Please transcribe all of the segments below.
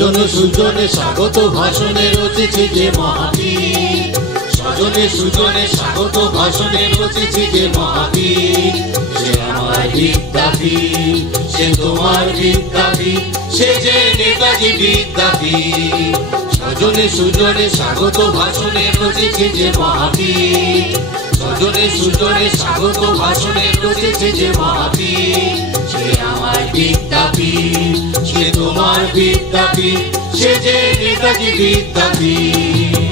স্বজনে সুজনে স্বাগত ভাষণে রচেছে যে মাহফিল, স্বজনে সুজনে স্বাগত ভাষণে রচেছে যে মাহফিল, সে আমার বিদ্যাপীঠ, সে তোমার বিদ্যাপীঠ, সে যে নেতাজি বিদ্যাপীঠ। স্বজনে সুজনে স্বাগত ভাষণে রচেছে যে মাহফিল, স্বজনে সুজনে স্বাগত ভাষণে রচেছে যে মাহফিল, সে আমার বিদ্যাপীঠ, সে তোমার বিদ্যাপীঠ, সে যে নেতাজি বিদ্যাপীঠ।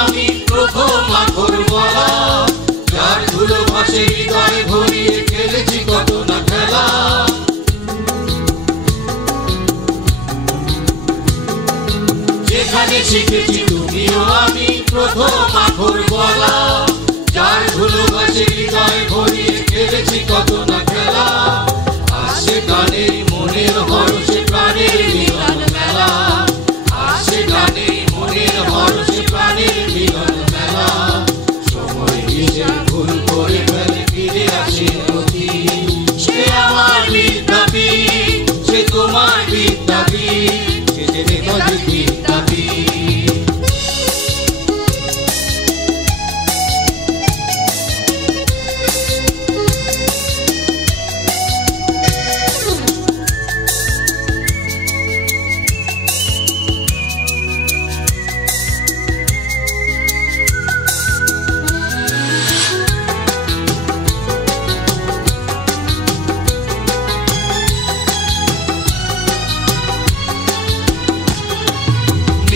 আমি প্রথম আখর বলা, যার ধুলো ভাসে হৃদয়ে ভরিয়ে খেলেছি কত না খেলা। যেখানে শিখেছি তুমিও আমি প্রথম আখর বলা, যার ধুলো ভাসে হৃদয়ে ভরিয়ে খেলেছি কত না খেলা। আসে গানে মনের হরষে প্রাণের মিলন মেলা, আসে গানে মনের হরষে প্রাণের মিলন মেলা। সময় নিজে ভুল করে ফেলে ফিরে আসে নদী, সে আমার বিদ্যাপীঠ, সে তোমার বিদ্যাপীঠ, সে যে নেতাজি বিদ্যাপীঠ।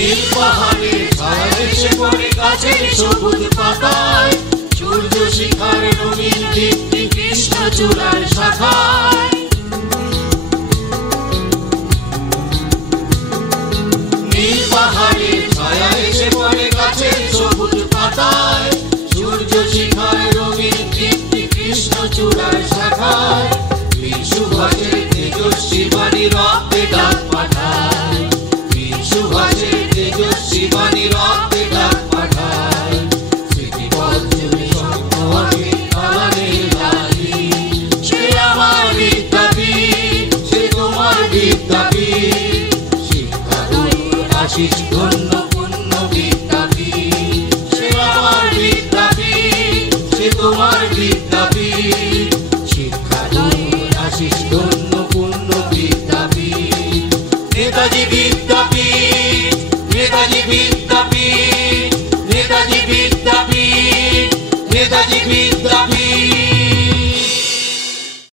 নীল পাহাড়ে ছায়া এসে পড়ে গাছের সবুজ পাতায়, সূর্য শিখার রঙিন দীপ্তি কৃষ্ণচূড়ার শাখায়। নীল পাহাড়ে ছায়া এসে পড়ে গাছের সবুজ পাতায়, সূর্য শিখার রঙিন দীপ্তি কৃষ্ণচূড়ার শাখায়। বীর সুভাষের তেজস্বী বাণী রক্তে ডাক পাঠায়, বীর সুভাষের তেজস্বী বাণী রক্তে ডাক পাঠায়। স্মৃতিপথ জুড়ে স্বপ্নে কালানের লালি, সে আমার বিদ্যাপীঠ, সে তোমার বিদ্যাপীঠ। শিক্ষা গুরুর আশিস ধন্য পুণ্য বিদ্যাপীঠ, সে আমার বিদ্যাপীঠ, সে তোমার বিদ্যাপীঠ। শিক্ষা গুরুর আশিস ধন্য পুণ্য বিদ্যাপীঠ। নেতাজি বিদ্যাপীঠ, নেতাজি বিদ্যাপীঠ, নেতাজি বিদ্যাপীঠ, নেতাজি বিদ্যাপীঠ।